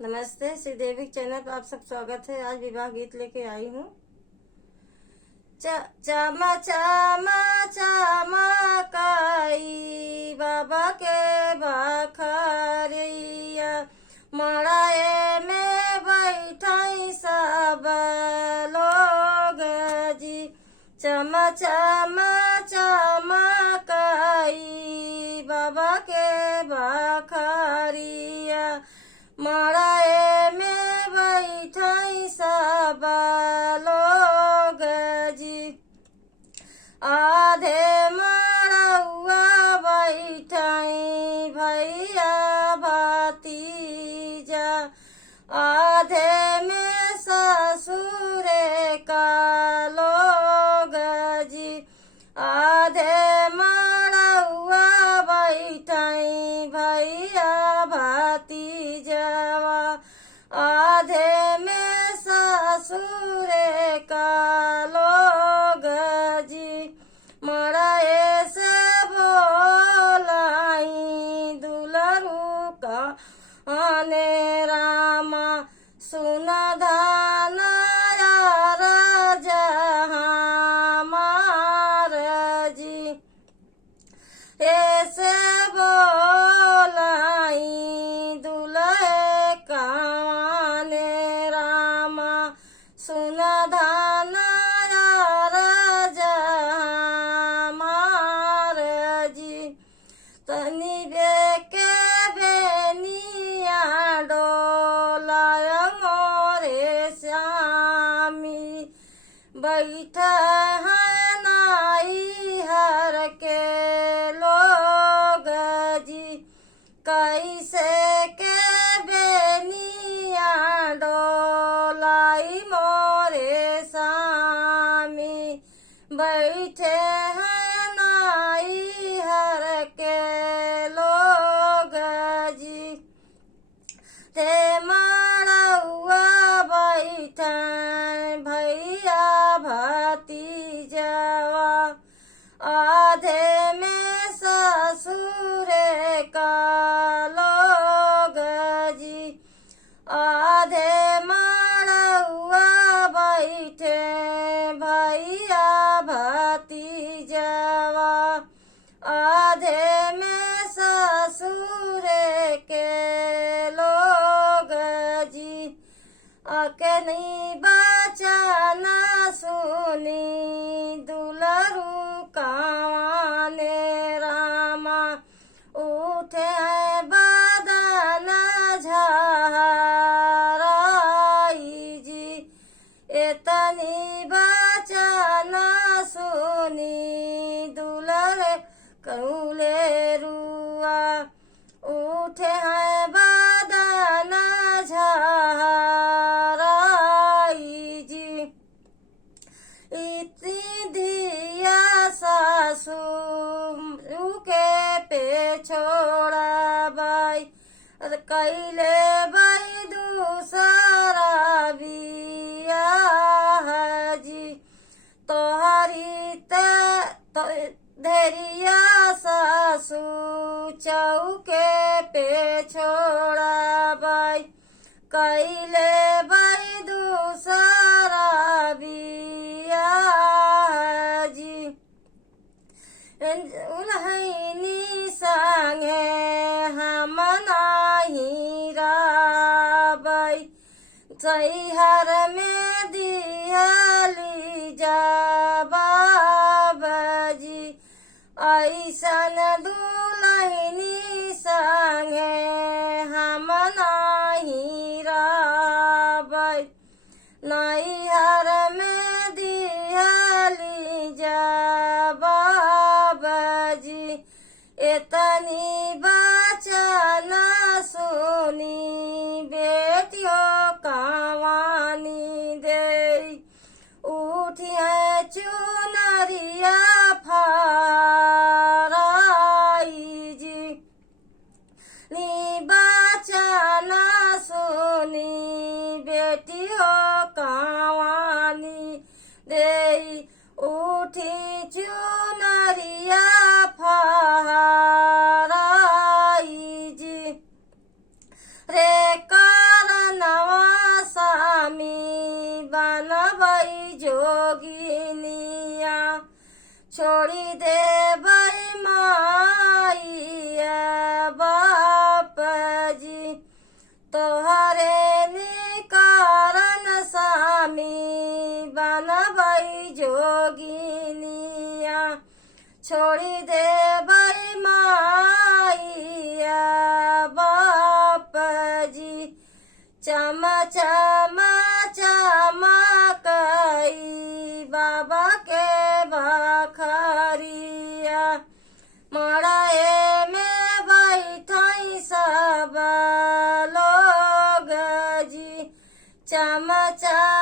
नमस्ते, श्रीदेवी चैनल पर आप सब स्वागत है। आज विवाह गीत लेके आई हूँ। चमा चमा चमकाई बाबा के बखरिया, मड़ाए में बैठाई सब लोग जी। चमा चमा चमकाई बाबा के बखरिया, मड़ाए में बैठाई सब लोग जी। आधे मड़उआ बैठाई भैया भतीजा, आधे में ससुरे का लोग जी। आधे मड़उआ बैठाई भैया भतीजवा, आधे में ससुरे का लोग जी। मड़ाए से बोलाई दुलरू का आने रामा, सुन धान हमार जी। ऐसे बोलाई दुल्हे काने रामा, सुन धान हमार जी। तनी बेके बेनिया डोलाय मोरे श्यामी, बैठे हैं नाई हर के लोग जी। कैसे के बेनिया डोलाई मोरे स्वामी, बैठे हैं नाई हर के लोग जी। ते मड़उआ बैठे भैया भतीजवा, आधे में ससुरे का लोग जी। आधे मड़उआ बैठे भैया भतीजवा, आधे में ससुरे के लोग जी। अकेली बचन सुनी दुलरू काने रामा, उठे बदन झराई जी। एतनी बचन सुनी दुलरे कौले रुआ, उठे हैं बदन झराई जी। इतनी दिया सासू के पे छोड़ा बाई, कैले बाई दूसरा बियाह जी। तोहरी धैर्या सासू चौके पे छोड़ा बाई, कैले बाई दूसरा बियाह जी। उल्हैनी संगे हम नाही राबै, सैहर में दिहली जवाब जी। ऐसन दुल्हनी संगे हम नाही राबै, नैहर में दिहली जवाब जी। एतनी बचन सुनी बेटियों कवानी दे, उठिए चुनरिया फराई जी। नी बचन सुनी बेटियों का छोड़ी दे भाई माइया बाप जी तोहरे निकारन स्वामी बनबई जोगिनिया छोड़ी दे भाई माइया बाप जी चम चम चमकई बाबा के बखरिया मड़ाए में बैठाई सब लोग जी चम चम